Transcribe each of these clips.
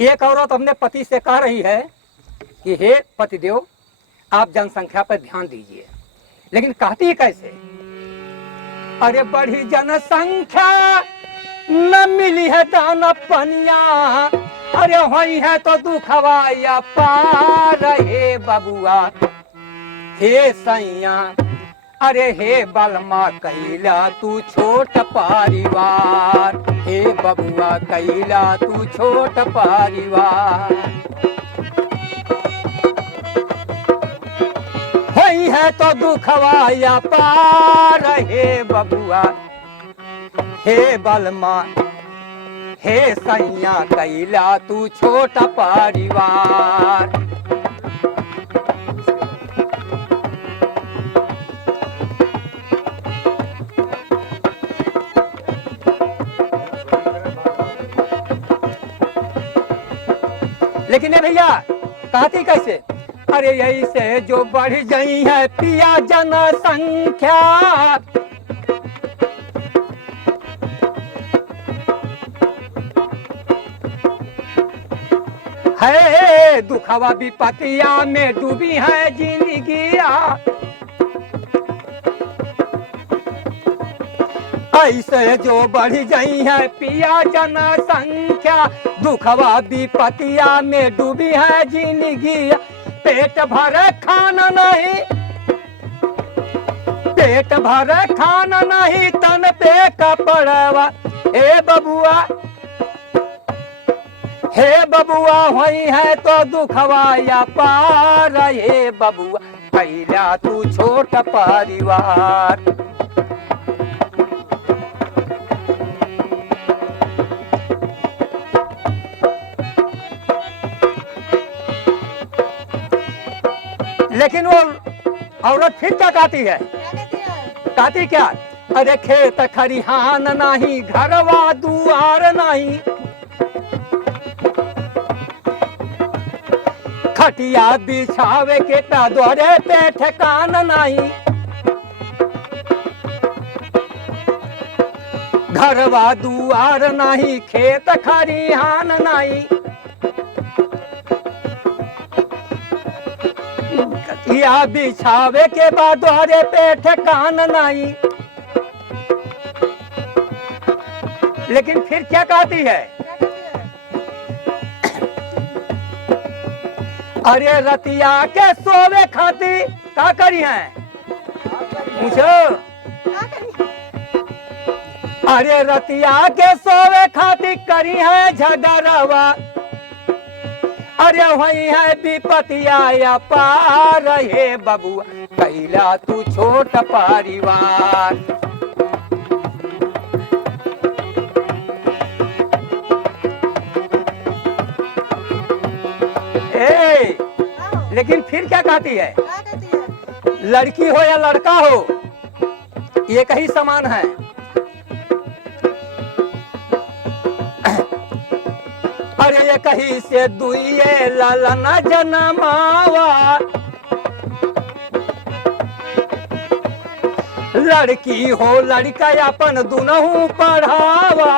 एक औरत अपने पति से कह रही है कि हे पतिदेव, आप जनसंख्या पर ध्यान दीजिए, लेकिन कहती कैसे? अरे बड़ी जनसंख्या न मिली है दाना पनिया, अरे वही है तो दुखवाया पार हे बबुआ हे सैया, अरे हे बलमा कैला तू छोट परिवार, हे बबुआ कैला तू छोट परिवार। वही है तो दुखवाया पार हे बबुआ हे बलमा हे सैया कैला तू छोटा परिवार। लेकिन ये भैया कहती कैसे? अरे यही से जो बढ़ गई है पिया जनसंख्या, है दुखवा विपतिया में डूबी है जिंदगिया, ऐसे जो बढ़ गई है पिया जनसंख्या, दुखवा विपतिया में डूबी है जिंदगिया। पेट भरे खाना नहीं, पेट भरे खाना नहीं, तन पे कपड़वा हे बबुआ हे बबुआ वही है तो दुखवाया पार हे बबुआ कैला तू छोट परिवार। लेकिन वो औरत फिर क्या कहती है? कहती क्या? अरे खेत खरिहान नहीं, घरवा दुआर नहीं, खटिया बिछावे के द्वारे पे ठिकान नहीं, घरवा दुआर नहीं, खेत खरिहान नहीं, खटिया बिछावे के द्वारे पे ठिकान नहीं। लेकिन फिर क्या कहती है? अरे रतिया के सोवे खाती का करी है? पूछो। अरे रतिया के सोवे खाती करी है झगड़वा, अरे वही है विपतिया पार हे बबुआ कैला तू छोट परिवार। लेकिन फिर क्या कहती है? लड़की हो या लड़का हो एक ही समान है। अरे ये कहीं से दुइये ललना जन्मावा, लड़की हो लड़का अपन दुनहु पढ़ावा,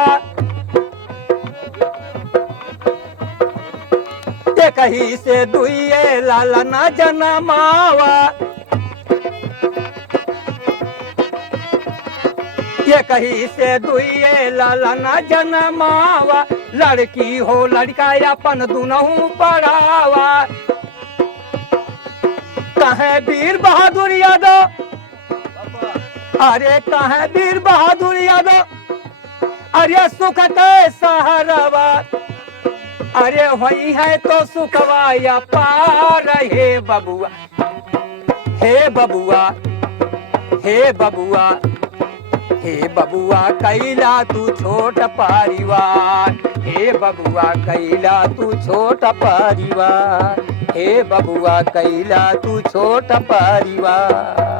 कहीं से दुइये लालना जन्मावा, ये कहीं से दुइये लालना जन्मावा, लड़की हो लड़का अपन दुनहु पढ़ावा। कहे वीर बहादुर यादव, अरे कहे वीर बहादुर यादव, अरे सुख के सहरवा, अरे वही है तो सुखवाया पार हे बबुआ हे बबुआ हे बबुआ हे बबुआ कैला तू छोट परिवार, हे बबुआ कैला तू छोट परिवार, हे बबुआ कैला तू छोट परिवार।